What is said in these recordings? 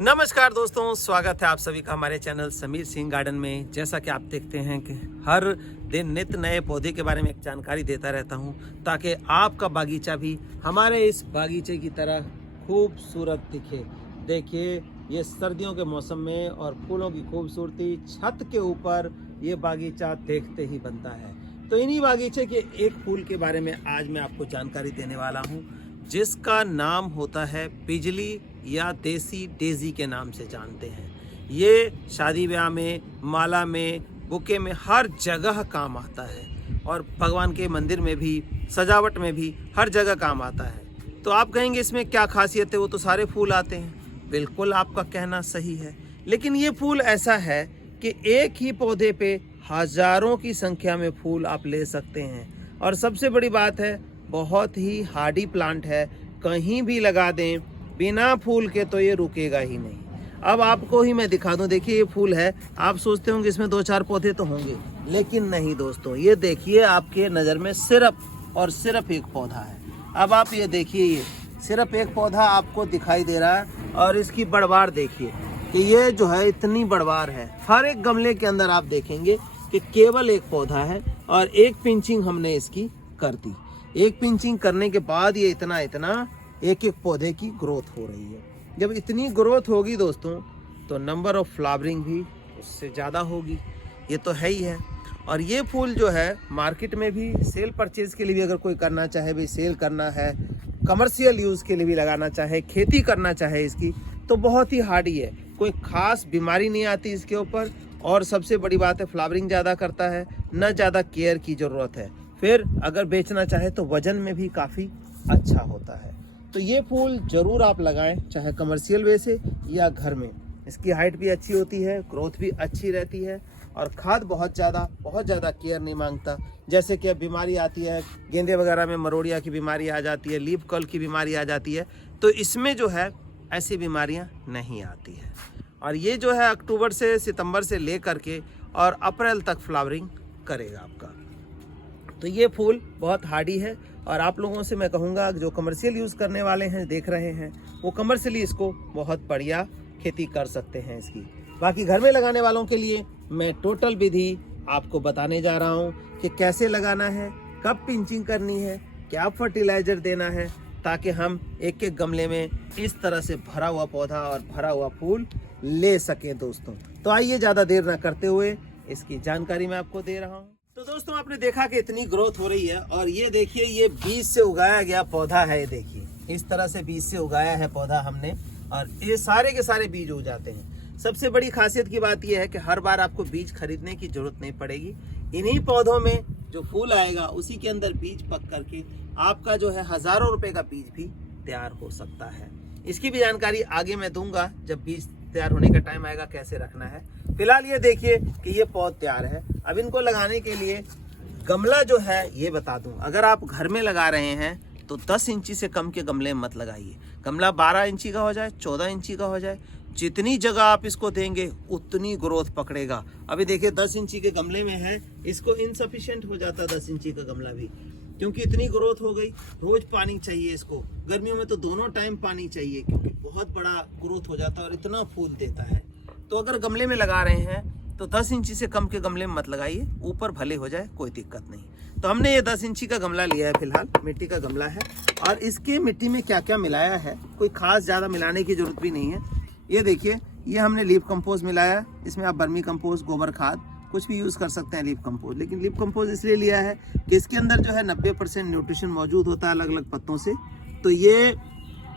नमस्कार दोस्तों, स्वागत है आप सभी का हमारे चैनल समीर सिंह गार्डन में। जैसा कि आप देखते हैं कि हर दिन नित्य नए पौधे के बारे में एक जानकारी देता रहता हूं, ताकि आपका बागीचा भी हमारे इस बागीचे की तरह खूबसूरत दिखे। देखिए, ये सर्दियों के मौसम में और फूलों की खूबसूरती छत के ऊपर ये बागीचा देखते ही बनता है। तो इन्हीं बागीचे के एक फूल के बारे में आज मैं आपको जानकारी देने वाला हूँ, जिसका नाम होता है बिजली या देसी डेजी के नाम से जानते हैं। ये शादी ब्याह में, माला में, बुके में हर जगह काम आता है और भगवान के मंदिर में भी, सजावट में भी हर जगह काम आता है। तो आप कहेंगे इसमें क्या खासियत है, वो तो सारे फूल आते हैं। बिल्कुल आपका कहना सही है, लेकिन ये फूल ऐसा है कि एक ही पौधे पे हजारों की संख्या में फूल आप ले सकते हैं। और सबसे बड़ी बात है, बहुत ही हार्डी प्लांट है, कहीं भी लगा दें बिना फूल के तो ये रुकेगा ही नहीं। अब आपको ही मैं दिखा दूं, देखिए ये फूल है। आप सोचते होंगे इसमें 2-4 पौधे तो होंगे, लेकिन नहीं दोस्तों, ये देखिए आपके नज़र में सिर्फ और सिर्फ एक पौधा है। अब आप ये देखिए, ये सिर्फ एक पौधा आपको दिखाई दे रहा है और इसकी बढ़वार देखिए कि ये जो है इतनी बढ़वार है। हर एक गमले के अंदर आप देखेंगे कि केवल एक पौधा है और एक पिंचिंग हमने इसकी कर दी। एक पिंचिंग करने के बाद ये इतना एक एक पौधे की ग्रोथ हो रही है। जब इतनी ग्रोथ होगी दोस्तों, तो नंबर ऑफ फ्लावरिंग भी उससे ज़्यादा होगी। ये तो है ही है। और ये फूल जो है मार्केट में भी सेल परचेज के लिए भी अगर कोई करना चाहे, भी सेल करना है, कमर्शियल यूज़ के लिए भी लगाना चाहे, खेती करना चाहे इसकी, तो बहुत ही हार्डी है। कोई ख़ास बीमारी नहीं आती इसके ऊपर। और सबसे बड़ी बात है, फ्लावरिंग ज़्यादा करता है, न ज़्यादा केयर की ज़रूरत है। फिर अगर बेचना चाहे तो वज़न में भी काफ़ी अच्छा होता है। तो ये फूल ज़रूर आप लगाएं, चाहे कमर्शियल वे से या घर में। इसकी हाइट भी अच्छी होती है, ग्रोथ भी अच्छी रहती है और खाद बहुत ज़्यादा केयर नहीं मांगता। जैसे कि अब बीमारी आती है, गेंदे वगैरह में मरोड़िया की बीमारी आ जाती है, लीफ कर्ल की बीमारी आ जाती है, तो इसमें जो है ऐसी बीमारियां नहीं आती है। और ये जो है अक्टूबर से सितंबर से ले करके और अप्रैल तक फ्लावरिंग करेगा आपका। तो ये फूल बहुत हार्डी है और आप लोगों से मैं कहूँगा, जो कमर्शियल यूज़ करने वाले हैं, देख रहे हैं, वो कमर्शियली इसको बहुत बढ़िया खेती कर सकते हैं इसकी। बाकी घर में लगाने वालों के लिए मैं टोटल विधि आपको बताने जा रहा हूँ कि कैसे लगाना है, कब पिंचिंग करनी है, क्या फर्टिलाइज़र देना है, ताकि हम एक एक गमले में इस तरह से भरा हुआ पौधा और भरा हुआ फूल ले सकें दोस्तों। तो आइए, ज़्यादा देर ना करते हुए इसकी जानकारी मैं आपको दे रहा हूँ। तो दोस्तों, आपने देखा कि इतनी ग्रोथ हो रही है और ये देखिए, ये बीज से उगाया गया पौधा है। ये देखिए, इस तरह से बीज से उगाया है पौधा हमने और ये सारे के सारे बीज हो जाते हैं। सबसे बड़ी खासियत की बात यह है कि हर बार आपको बीज खरीदने की जरूरत नहीं पड़ेगी। इन्हीं पौधों में जो फूल आएगा उसी के अंदर बीज पक करके आपका जो है हजारों रुपए का बीज भी तैयार हो सकता है। इसकी भी जानकारी आगे मैं दूंगा, जब बीज तैयार होने का टाइम आएगा, कैसे रखना है। फिलहाल ये देखिए कि ये पौध तैयार है। अब इनको लगाने के लिए गमला जो है, ये बता दूं, अगर आप घर में लगा रहे हैं तो 10 इंची से कम के गमले मत लगाइए। गमला 12 इंची का हो जाए, 14 इंची का हो जाए, जितनी जगह आप इसको देंगे उतनी ग्रोथ पकड़ेगा। अभी देखिए 10 इंची के गमले में है, इसको इनसफिशिएंट हो जाता 10 इंची का गमला भी, क्योंकि इतनी ग्रोथ हो गई। रोज पानी चाहिए इसको, गर्मियों में तो दोनों टाइम पानी चाहिए, क्योंकि बहुत बड़ा ग्रोथ हो जाता है और इतना फूल देता है। तो अगर गमले में लगा रहे हैं तो 10 इंची से कम के गमले में मत लगाइए, ऊपर भले हो जाए कोई दिक्कत नहीं। तो हमने ये 10 इंची का गमला लिया है, फिलहाल मिट्टी का गमला है। और इसके मिट्टी में क्या क्या मिलाया है, कोई खास ज़्यादा मिलाने की जरूरत भी नहीं है। ये देखिए, ये हमने लीफ कंपोस्ट मिलाया। इसमें आप वर्मी कंपोस्ट, गोबर खाद कुछ भी यूज़ कर सकते हैं लीफ कंपोस्ट। लेकिन लीफ कंपोस्ट इसलिए लिया है कि इसके अंदर जो है 90% न्यूट्रिशन मौजूद होता है अलग अलग पत्तों से। तो ये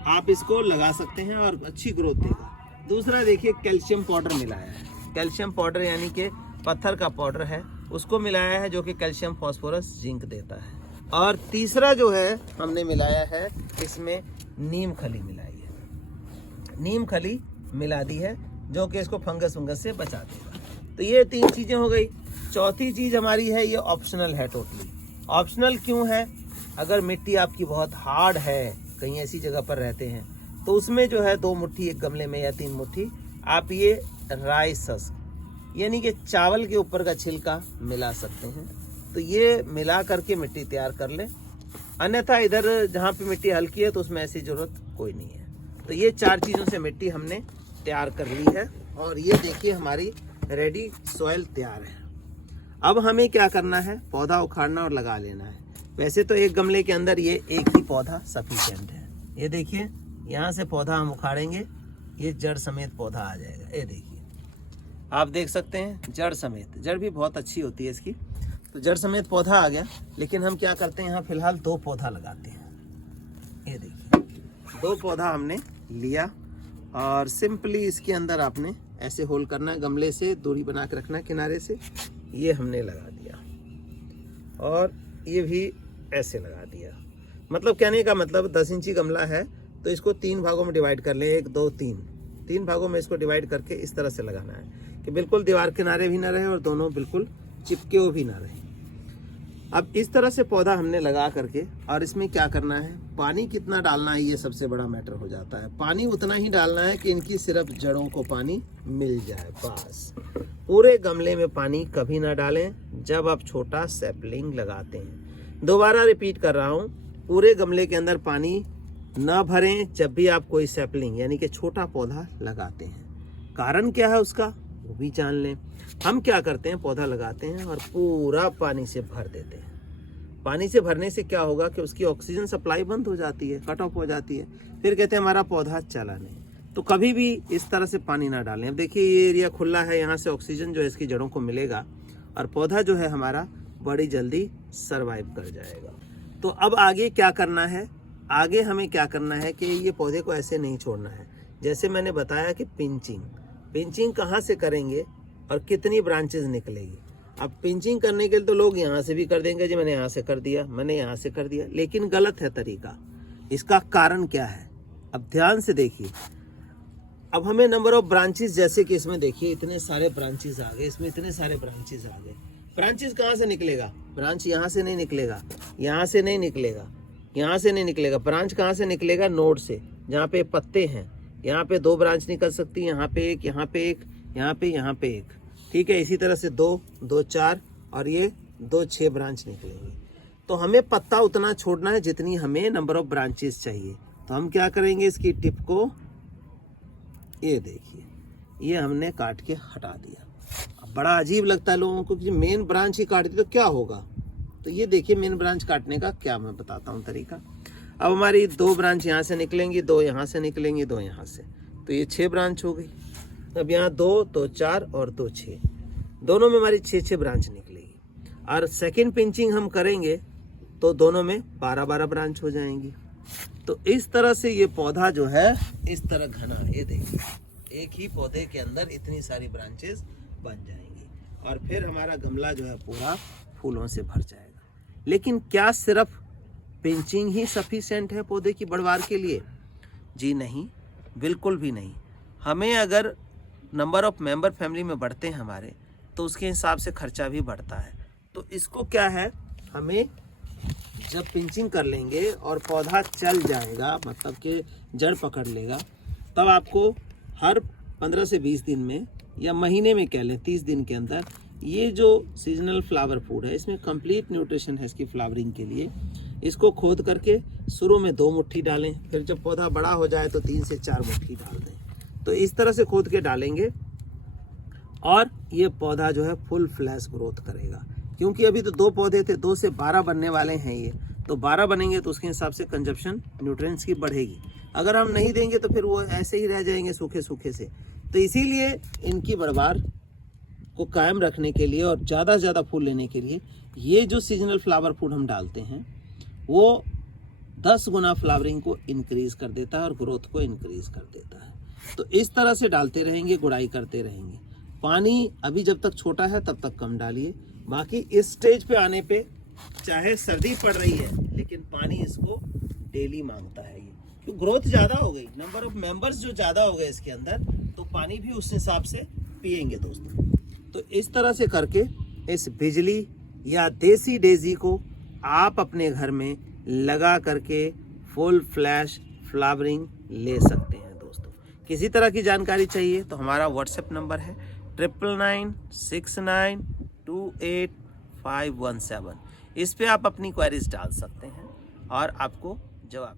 आप इसको लगा सकते हैं और अच्छी ग्रोथ देगा। दूसरा देखिए, कैल्शियम पाउडर मिलाया है। कैल्शियम पाउडर यानी कि पत्थर का पाउडर है, उसको मिलाया है, जो कि कैल्शियम, फास्फोरस, जिंक देता है। और तीसरा जो है हमने मिलाया है, इसमें नीम खली मिलाई है। नीम खली मिला दी है, जो कि इसको फंगस से बचा देगा। तो ये 3 चीज़ें हो गई। चौथी चीज़ हमारी है, ये ऑप्शनल है। टोटली ऑप्शनल क्यों है? अगर मिट्टी आपकी बहुत हार्ड है, कहीं ऐसी जगह पर रहते हैं, तो उसमें जो है 2 मुट्ठी एक गमले में या 3 मुट्ठी आप ये राई सस्क यानी कि चावल के ऊपर का छिलका मिला सकते हैं। तो ये मिला करके मिट्टी तैयार कर ले। अन्यथा इधर जहाँ पे मिट्टी हल्की है तो उसमें ऐसी जरूरत कोई नहीं है। तो ये 4 चीज़ों से मिट्टी हमने तैयार कर ली है और ये देखिए हमारी रेडी सॉइल तैयार है। अब हमें क्या करना है, पौधा उखाड़ना और लगा लेना है। वैसे तो एक गमले के अंदर ये एक ही पौधा सफिशिएंट है। ये देखिए यहाँ से पौधा हम उखाड़ेंगे, ये जड़ समेत पौधा आ जाएगा। ये देखिए आप देख सकते हैं जड़ समेत, जड़ भी बहुत अच्छी होती है इसकी। तो जड़ समेत पौधा आ गया, लेकिन हम क्या करते हैं यहाँ फिलहाल 2 पौधा लगाते हैं। ये देखिए 2 पौधा हमने लिया और सिंपली इसके अंदर आपने ऐसे होल करना है, गमले से दूरी बना के रखना है किनारे से। ये हमने लगा दिया और ये भी ऐसे लगा दिया। मतलब कहने का मतलब 10 इंची गमला है तो इसको 3 भागों में डिवाइड कर ले, 1 2 3 भागों में इसको डिवाइड करके इस तरह से लगाना है कि बिल्कुल दीवार किनारे भी ना रहे और दोनों बिल्कुल चिपके हुए भी ना रहे। अब इस तरह से पौधा हमने लगा करके, और इसमें क्या करना है, पानी कितना डालना है ये सबसे बड़ा मैटर हो जाता है। पानी उतना ही डालना है कि इनकी सिर्फ जड़ों को पानी मिल जाए, बस। पूरे गमले में पानी कभी ना डालें जब आप छोटा सैपलिंग लगाते हैं। दोबारा रिपीट कर रहा हूँ, पूरे गमले के अंदर पानी ना भरें जब भी आप कोई सैपलिंग यानी कि छोटा पौधा लगाते हैं। कारण क्या है उसका वो भी जान लें। हम क्या करते हैं, पौधा लगाते हैं और पूरा पानी से भर देते हैं। पानी से भरने से क्या होगा कि उसकी ऑक्सीजन सप्लाई बंद हो जाती है, कट ऑफ हो जाती है। फिर कहते हैं हमारा पौधा चला नहीं। तो कभी भी इस तरह से पानी ना डालें। अब देखिए ये एरिया खुला है, यहाँ से ऑक्सीजन जो है इसकी जड़ों को मिलेगा और पौधा जो है हमारा बड़ी जल्दी सरवाइव कर जाएगा। तो अब आगे क्या करना है, आगे हमें क्या करना है कि ये पौधे को ऐसे नहीं छोड़ना है। जैसे मैंने बताया कि पिंचिंग कहाँ से करेंगे और कितनी ब्रांचेज निकलेगी। अब पिंचिंग करने के लिए तो लोग यहाँ से भी कर देंगे, जी मैंने यहाँ से कर दिया, मैंने यहाँ से कर दिया, लेकिन गलत है तरीका। इसका कारण क्या है, अब ध्यान से देखिए। अब हमें नंबर ऑफ ब्रांचेस, जैसे कि इसमें देखिए इतने सारे ब्रांचेस आ गए, इसमें इतने सारे ब्रांचेस आ गए। ब्रांचेस कहाँ से निकलेगा, ब्रांच यहाँ से नहीं निकलेगा, यहाँ से नहीं निकलेगा, यहाँ से नहीं निकलेगा। ब्रांच कहाँ से निकलेगा, नोड से, जहाँ पे पत्ते हैं। यहाँ पे 2 ब्रांच निकल सकती है, यहाँ पे एक, यहाँ पे एक, यहाँ पे एक। ठीक है, इसी तरह से 2 2 4 और ये 2 6 ब्रांच निकलेंगी। तो हमें पत्ता उतना छोड़ना है जितनी हमें नंबर ऑफ ब्रांचेस चाहिए। तो हम क्या करेंगे, इसकी टिप को ये देखिए ये हमने काट के हटा दिया। अब बड़ा अजीब लगता है लोगों को कि मेन ब्रांच ही काट दी तो क्या होगा। तो ये देखिए मेन ब्रांच काटने का क्या मैं बताता हूँ तरीका। अब हमारी 2 ब्रांच यहाँ से निकलेंगी, 2 यहाँ से निकलेंगी, 2 यहाँ से, तो ये 6 ब्रांच हो गई। अब यहाँ 2 तो 4 और 2 6, दोनों में हमारी 6 ब्रांच निकलेगी। और सेकंड पिंचिंग हम करेंगे तो दोनों में 12 ब्रांच हो जाएंगी। तो इस तरह से ये पौधा जो है इस तरह घना, ये देखिए एक ही पौधे के अंदर इतनी सारी ब्रांचेस बन जाएंगी और फिर हमारा गमला जो है पूरा फूलों से भर जाएगा। लेकिन क्या सिर्फ पिंचिंग ही सफिशिएंट है पौधे की बढ़वार के लिए? जी नहीं, बिल्कुल भी नहीं। हमें अगर नंबर ऑफ मेंबर फैमिली में बढ़ते हैं हमारे, तो उसके हिसाब से खर्चा भी बढ़ता है। तो इसको क्या है, हमें जब पिंचिंग कर लेंगे और पौधा चल जाएगा, मतलब कि जड़ पकड़ लेगा, तब आपको हर 15 से 20 दिन में या महीने में कह लें 30 दिन के अंदर ये जो सीजनल फ्लावर फूड है, इसमें कंप्लीट न्यूट्रिशन है इसकी फ्लावरिंग के लिए। इसको खोद करके शुरू में 2 मुट्ठी डालें, फिर जब पौधा बड़ा हो जाए तो 3 से 4 मुट्ठी डाल दें। तो इस तरह से खोद के डालेंगे और ये पौधा जो है फुल फ्लैश ग्रोथ करेगा। क्योंकि अभी तो 2 पौधे थे, 2 से 12 बनने वाले हैं ये, तो 12 बनेंगे तो उसके हिसाब से कंजप्शन न्यूट्रिएंट्स की बढ़ेगी। अगर हम नहीं देंगे तो फिर वो ऐसे ही रह जाएंगे सूखे सूखे से। तो इसीलिए इनकी बढ़वार को कायम रखने के लिए और ज़्यादा से ज़्यादा फूल लेने के लिए ये जो सीजनल फ्लावर फूड हम डालते हैं वो 10 गुना फ्लावरिंग को इंक्रीज़ कर देता है और ग्रोथ को इंक्रीज़ कर देता है। तो इस तरह से डालते रहेंगे, गुड़ाई करते रहेंगे। पानी अभी जब तक छोटा है तब तक कम डालिए, बाकी इस स्टेज पे आने पे चाहे सर्दी पड़ रही है लेकिन पानी इसको डेली मांगता है। ये क्यों, ग्रोथ ज़्यादा हो गई, नंबर ऑफ मेंबर्स जो ज़्यादा हो गए इसके अंदर, तो पानी भी उस हिसाब से पिएंगे दोस्तों। तो इस तरह से करके इस बिजली या देसी डेजी को आप अपने घर में लगा करके फुल फ्लैश फ्लावरिंग ले सकते हैं दोस्तों। किसी तरह की जानकारी चाहिए तो हमारा व्हाट्सएप नंबर है 9996928517। इस पे आप अपनी क्वेरीज डाल सकते हैं और आपको जवाब